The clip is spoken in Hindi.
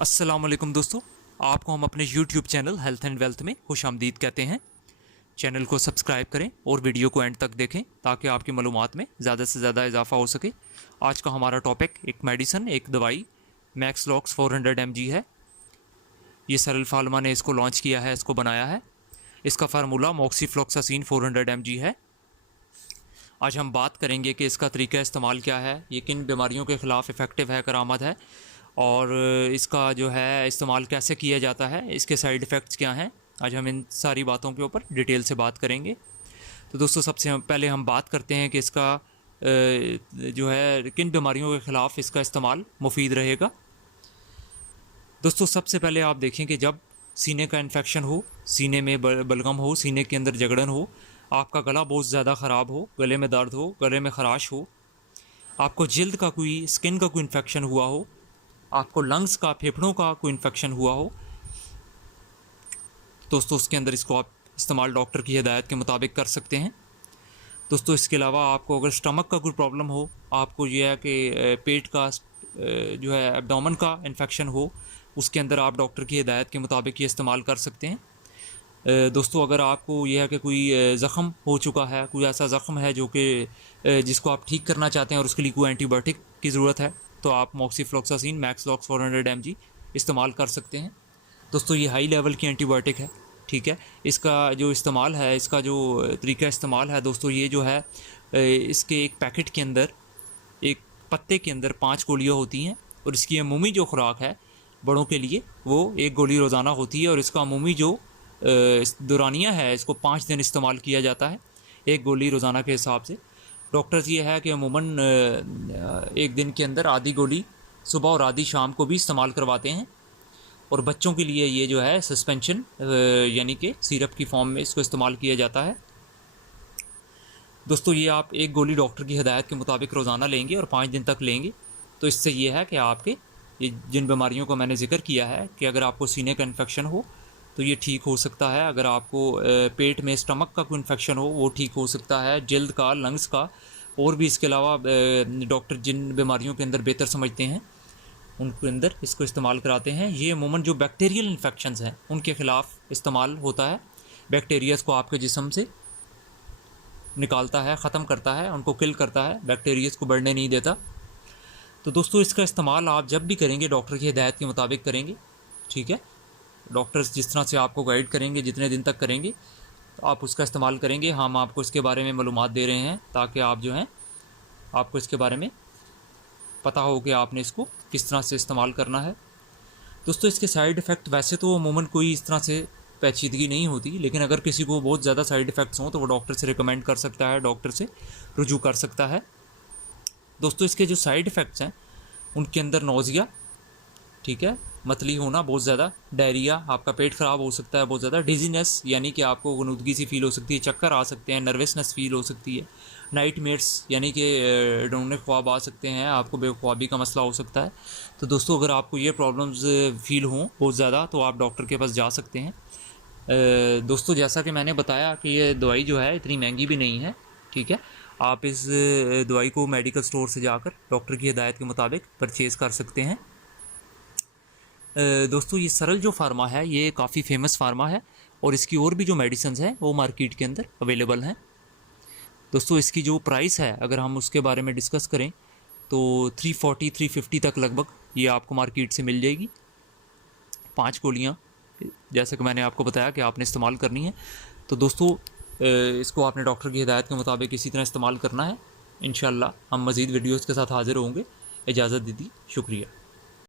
अस्सलाम वालेकुम दोस्तों, आपको हम अपने YouTube channel health and wealth में खुशामदीद कहते हैं। चैनल को सब्सक्राइब करें और वीडियो को एंड तक देखें ताकि आपकी मालूमात में ज़्यादा से ज़्यादा इजाफा हो सके। आज का हमारा टॉपिक एक मेडिसन, एक दवाई मैक्सलॉक्स 400 mg है। ये सरल फार्मा ने इसको लॉन्च किया है, इसको बनाया है। इसका फार्मूला मोक्सीफ्लोक्सासिन 400 mg है। आज हम बात करेंगे कि इसका तरीका इस्तेमाल क्या है, ये किन बीमारियों के ख़िलाफ़ इफ़ेक्टिव है, करामद है, और इसका जो है इस्तेमाल कैसे किया जाता है, इसके साइड इफ़ेक्ट्स क्या हैं। आज हम इन सारी बातों के ऊपर डिटेल से बात करेंगे। तो दोस्तों, सबसे पहले हम बात करते हैं कि इसका जो है किन बीमारियों के ख़िलाफ़ इसका इस्तेमाल मुफीद रहेगा। दोस्तों, सबसे पहले आप देखें कि जब सीने का इन्फेक्शन हो, सीने में बलगम हो, सीने के अंदर जगड़न हो, आपका गला बहुत ज़्यादा ख़राब हो, गले में दर्द हो, गले में ख़राश हो, आपको जल्द का कोई स्किन का कोई इन्फेक्शन हुआ हो, आपको लंग्स का, फेफड़ों का कोई इन्फेक्शन हुआ हो, दोस्तों उसके अंदर इसको आप इस्तेमाल डॉक्टर की हिदायत के मुताबिक कर सकते हैं। दोस्तों, इसके अलावा आपको अगर स्टमक का कोई प्रॉब्लम हो, आपको ये है कि पेट का जो है एब्डोमेन का इन्फेक्शन हो, उसके अंदर आप डॉक्टर की हिदायत के मुताबिक ये इस्तेमाल कर सकते हैं। दोस्तों, अगर आपको यह है कि कोई ज़ख़म हो चुका है, कोई ऐसा ज़ख़म है जो कि जिसको आप ठीक करना चाहते हैं और उसके लिए कोई एंटीबायोटिक की ज़रूरत है, तो आप मोक्सीफ्लोक्सासिन मैक्सलॉक्स 400 mg इस्तेमाल कर सकते हैं। दोस्तों, ये हाई लेवल की एंटीबायोटिक है, ठीक है। इसका जो इस्तेमाल है, इसका जो तरीका इस्तेमाल है दोस्तों, ये जो है इसके एक पैकेट के अंदर, एक पत्ते के अंदर 5 गोलियाँ होती हैं, और इसकी अमूमी जो खुराक है बड़ों के लिए वो 1 गोली रोज़ाना होती है, और इसका अमूमी जो दौरानिया है, इसको 5 दिन इस्तेमाल किया जाता है 1 गोली रोज़ाना के हिसाब से। डॉक्टर्स ये है कि अमूमन 1 दिन के अंदर आधी गोली सुबह और आधी शाम को भी इस्तेमाल करवाते हैं। और बच्चों के लिए ये जो है सस्पेंशन यानी कि सिरप की फॉर्म में इसको इस्तेमाल किया जाता है। दोस्तों, ये आप 1 गोली डॉक्टर की हिदायत के मुताबिक रोज़ाना लेंगे और 5 दिन तक लेंगे, तो इससे ये है कि आपके ये जिन बीमारियों को मैंने जिक्र किया है कि अगर आपको सीने का इन्फेक्शन हो तो ये ठीक हो सकता है, अगर आपको पेट में स्टमक का कोई इन्फेक्शन हो वो ठीक हो सकता है, जल्द का, लंग्स का, और भी इसके अलावा डॉक्टर जिन बीमारियों के अंदर बेहतर समझते हैं उनके अंदर इसको इस्तेमाल कराते हैं। ये अमूमन जो बैक्टीरियल इन्फेक्शंस हैं उनके ख़िलाफ़ इस्तेमाल होता है। बैक्टीरियाज़ को आपके जिस्म से निकालता है, ख़त्म करता है, उनको किल करता है, बैक्टीरियाज़ को बढ़ने नहीं देता। तो दोस्तों, इसका इस्तेमाल आप जब भी करेंगे डॉक्टर की हिदायत के मुताबिक करेंगे, ठीक है। डॉक्टर्स जिस तरह से आपको गाइड करेंगे, जितने दिन तक करेंगे, तो आप उसका इस्तेमाल करेंगे। हम आपको इसके बारे में मालूमात दे रहे हैं ताकि आप जो हैं आपको इसके बारे में पता हो कि आपने इसको किस तरह से इस्तेमाल करना है। दोस्तों, इसके साइड इफ़ेक्ट वैसे तो अमूमन कोई इस तरह से पेचीदगी नहीं होती, लेकिन अगर किसी को बहुत ज़्यादा साइड इफ़ेक्ट्स हों तो वो डॉक्टर से रिकमेंड कर सकता है, डॉक्टर से रुजू कर सकता है। दोस्तों, इसके जो साइड इफ़ेक्ट्स हैं उनके अंदर नोज़िया, ठीक है, मतली होना बहुत ज़्यादा, डायरिया, आपका पेट ख़राब हो सकता है बहुत ज़्यादा, डिजीनेस यानी कि आपको गनुदगी सी फील हो सकती है, चक्कर आ सकते हैं, नर्वसनेस फील हो सकती है, नाइटमेट्स यानी कि डूने ख्वाब आ सकते हैं, आपको बेख्वाबी का मसला हो सकता है। तो दोस्तों, अगर आपको ये प्रॉब्लम्स फील हों बहुत ज़्यादा तो आप डॉक्टर के पास जा सकते हैं। दोस्तों, जैसा कि मैंने बताया कि ये दवाई जो है इतनी महंगी भी नहीं है, ठीक है। आप इस दवाई को मेडिकल स्टोर से जाकर डॉक्टर की हिदायत के मुताबिक परचेज़ कर सकते हैं। दोस्तों, ये सरल जो फार्मा है ये काफ़ी फेमस फार्मा है, और इसकी और भी जो मेडिसिन्स हैं वो मार्केट के अंदर अवेलेबल हैं। दोस्तों, इसकी जो प्राइस है अगर हम उसके बारे में डिस्कस करें तो 340-350 तक लगभग ये आपको मार्केट से मिल जाएगी। 5 गोलियाँ, जैसे कि मैंने आपको बताया कि आपने इस्तेमाल करनी है। तो दोस्तों, इसको आपने डॉक्टर की हिदायत के मुताबिक इसी तरह इस्तेमाल करना है। इंशाअल्लाह हम मज़ीद वीडियोज़ के साथ हाज़िर होंगे। इजाज़त दीजिए, शुक्रिया।